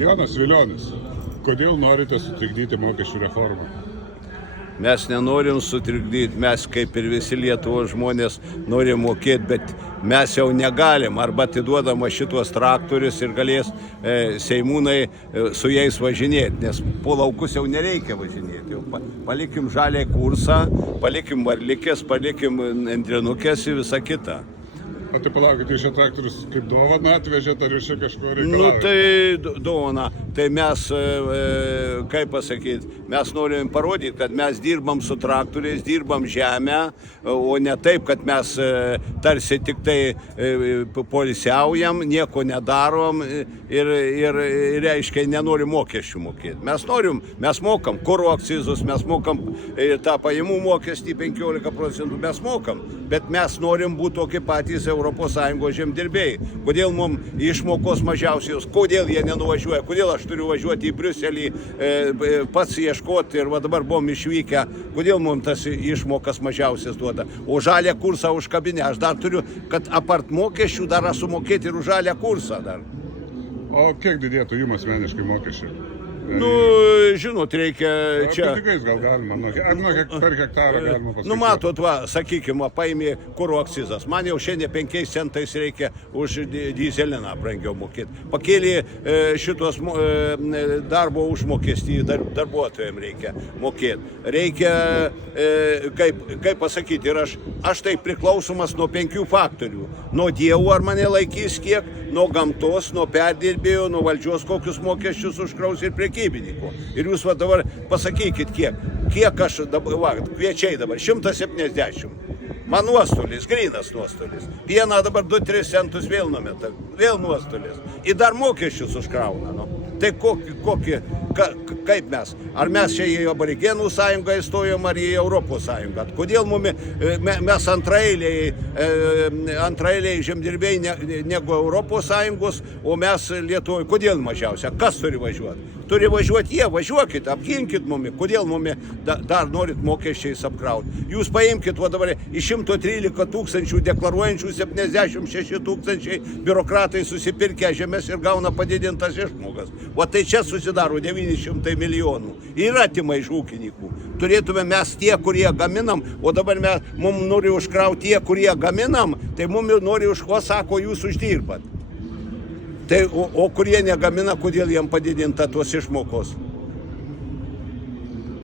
Jonas Vilionis, kodėl norite sutrikdyti mokesčių reformą? Mes nenorim sutrikdyti, mes kaip ir visi Lietuvos žmonės norim mokėti, bet mes jau negalim. Arba atiduodama šitos traktorius ir galės seimūnai su jais važinėti, nes po laukus jau nereikia važinėti. Jau palikim žalią kursą, palikim varlikės, palikim endrinukės ir visą kitą. O tai palaukit, jūs čia traktorius kaip dovaną atvežėte, ar jūs čia kažko reikalaujate? Nu tai dovana, tai mes, kaip pasakyti, mes norim parodyti, kad mes dirbam su traktoriais, dirbam žemę, o ne taip, kad mes tarsi tik tai poilsiaujam, nieko nedarom ir reiškia nenorim mokesčių mokėti. Mes mokam kuro akcizus, mes mokam tą pajamų mokestį 15%, mes mokam, bet mes norim būti tokie patys ES žemdirbėjai. Kodėl mums išmokos mažiausios, kodėl jie nenuvažiuoja, kodėl aš turiu važiuoti į Briuselį, pats ieškoti ir va dabar buvom išvykę, kodėl mums tas išmokas mažiausias duoda. O žalią kursą užkabinę, aš dar turiu, kad apart mokesčių dar sumokėti ir už žalią kursą dar. O kiek didėtų jums asmeniškai mokesčiai? Nu, žinot, reikia čia... Pinigais gal galima, per hektarą galima pasakyti. Nu, matot, va, sakykime, paėmė kuro akcizas. Man jau šiandien 5 centais reikia už dyzeliną brangiau mokėti. Pakėlė šitos darbo užmokestį, darbuotojams reikia mokėti. Reikia, kaip pasakyti, ir aš tai priklausomas nuo 5 faktorių. Nuo Dievo, ar mane laikys kiek, nuo gamtos, nuo perdirbėjo, nuo valdžios, kokius mokesčius užkraus ir prekybininkų. Ir jūs va dabar pasakykit, kiek aš dabar, va, kviečiai dabar, 170. Man nuostolis, grynas nuostolis. Pieną dabar 2-3 centus vėl numeta, vėl nuostolis. Ir dar mokesčius užkrauna. Nu. Tai kaip mes? Ar mes čia į aborigenų sąjungą įstojom, ar į Europos sąjungą? Kodėl mes antraeiliai žemdirbėjai negu Europos sąjungos, o mes Lietuvoje? Kodėl mažiausia? Kas turi važiuoti? Turi važiuoti jie, važiuokit, apginkit mumi. Kodėl mumi dar norit mokesčiais apkrauti? Jūs paimkit, va dabar iš 113 tūkstančių deklaruojančių 76 tūkstančiai biurokratai susipirkę žemės ir gauna padidintas išmokas. O tai čia susidaro 900 milijonų. Ir atima iš ūkininkų. Turėtume mes tie, kurie gaminam, o dabar mums nori užkrauti tie, kurie gaminam, tai mums nori už ko, sako, jūs uždirbat. Tai, o kurie negamina, kodėl jiem padidinta tos išmokos?